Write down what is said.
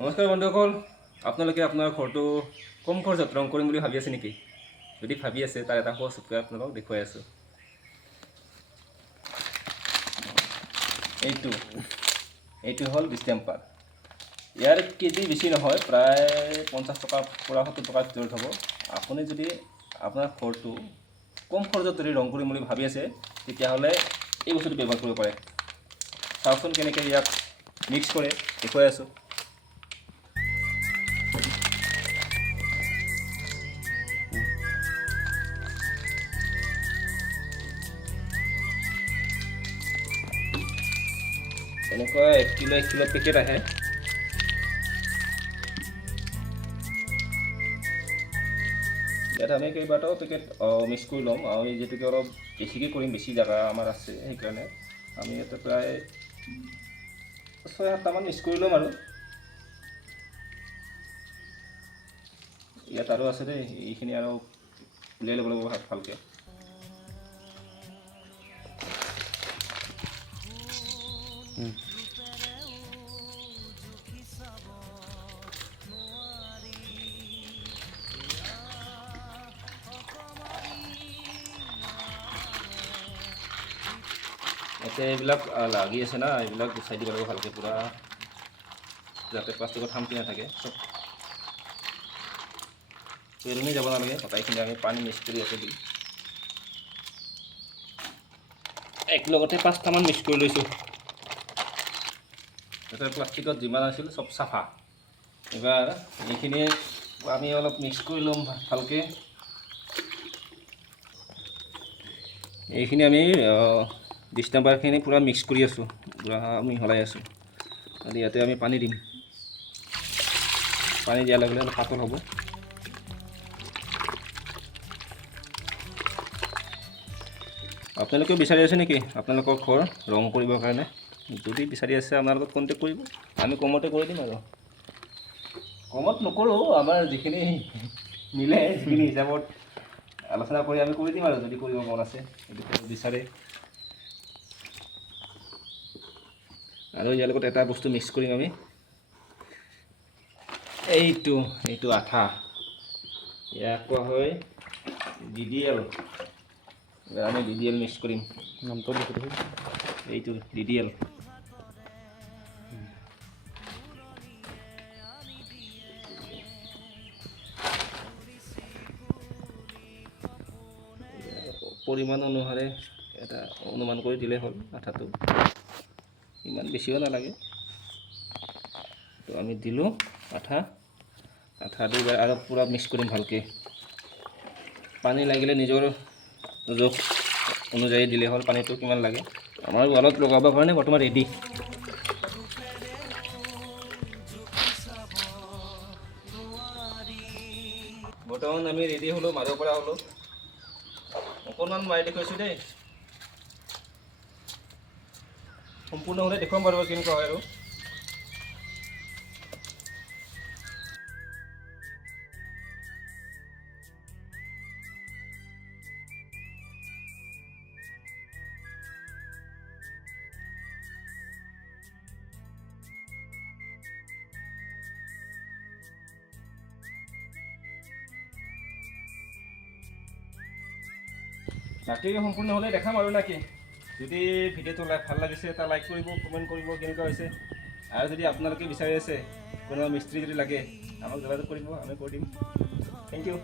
নমস্কাৰ বন্ধুসকল, আপোনালোকে আপোনাৰ ঘৰটো কম খৰচত ৰং কৰিম বুলি ভাবি আছে নেকি? যদি ভাবি আছে তাৰ এটা সহজ উপায় আপোনালোকক দেখুৱাই আছোঁ। এইটো হ'ল ডিষ্টেম্পাৰ। ইয়াৰ কেজি বেছি নহয়, প্ৰায় 50 টকাৰ পৰা 70 টকাৰ ভিতৰত হ'ব। আপুনি যদি আপোনাৰ ঘৰটো কম খৰচত যদি ৰং কৰিম বুলি ভাবি আছে তেতিয়াহ'লে এই বস্তুটো ব্যৱহাৰ কৰিব পাৰে। চাওকচোন কেনেকৈ ইয়াক মিক্স কৰে, দেখুৱাই আছোঁ। এনেকুৱা 1 কিলো পেকেট আহে। ইয়াত আমি কেইবাটাও পেকেট মিক্স কৰি ল'ম। আমি যিহেতুকে অলপ বেছিকৈ কৰিম, বেছি জেগা আমাৰ আছে, সেইকাৰণে আমি ইয়াতে প্ৰায় 6-7টামান মিক্স কৰি ল'ম। আৰু ইয়াত আৰু আছে দেই, এইখিনি আৰু উলিয়াই ল'ব লাগিব ভালকৈ। এতিয়া এইবিলাক লাগি আছে না, এইবিলাক গুচাই দিব লাগিব ভালকৈ পূৰা, যাতে প্লাষ্টিকত শান্তি নাথাকে। চব পেলনি যাব নালাগে। গোটেইখিনি আমি পানী মিক্স কৰি ইয়াতে দিম। একেলগতে 5টামান মিক্স কৰি লৈছোঁ। যাতে প্লাষ্টিকত যিমান আছিল চব চাফা। এবাৰ এইখিনি আমি অলপ মিক্স কৰি ল'ম ভালকৈ। এইখিনি আমি ডিষ্টেম্পাৰখিনি পূৰা মিক্স কৰি আছোঁ, পূৰা আমি মিহলাই আছোঁ। আৰু ইয়াতে আমি পানী দিম। পানী দিয়াৰ লগে লগে পাতল হ'ব। আপোনালোকেও বিচাৰি আছে নেকি আপোনালোকৰ ঘৰ ৰং কৰিবৰ কাৰণে? যদি বিচাৰি আছে আমাৰ লগত কণ্টেক্ট কৰিব, আমি কমতে কৰি দিম। আৰু কমত নকৰোঁ, আমাৰ যিখিনি মিলে যিখিনি হিচাপত আলোচনা কৰি আমি কৰি দিম। আৰু যদি কৰিব মন আছে, যদি বিচাৰে। আৰু ইয়াৰ লগত এটা বস্তু মিক্স কৰিম আমি, এইটো আঠা। ইয়াক কোৱা হয় DDL। আমি DDL মিক্স কৰিম। নামটো লিখি দিম, এইটো DDL। পৰিমাণ অনুসাৰে এটা অনুমান কৰি দিলেই হ'ল আঠাটো, ইমান বেছিও নালাগে। তো আমি দিলোঁ আঠা দি আৰু পূৰা মিক্স কৰিম ভালকৈ। পানী লাগিলে নিজৰ জোখ অনুযায়ী দিলে হ'ল, পানীটো কিমান লাগে। আমাৰ ৱালত লগাবৰ কাৰণে বৰ্তমান ৰেডি। বৰ্তমান আমি ৰেডি হ'লোঁ, মাৰিব পৰা হ'লোঁ। অকণমান মাৰি দেখুৱাইছোঁ দেই, সম্পূৰ্ণ হ'লে দেখুৱাম বাৰু কেনেকুৱা হয়। আৰু বাকী সম্পূৰ্ণ হ'লে দেখাম আৰু নাকি। যদি ভিডিঅ'টো ভাল লাগিছে এটা লাইক কৰিব, কমেণ্ট কৰিব কেনেকুৱা হৈছে। আৰু যদি আপোনালোকে বিচাৰি আছে কোনোবা মিস্ত্ৰী যদি লাগে, আমাক যোগাযোগ কৰিব, আমি কৰি দিম। Thank U.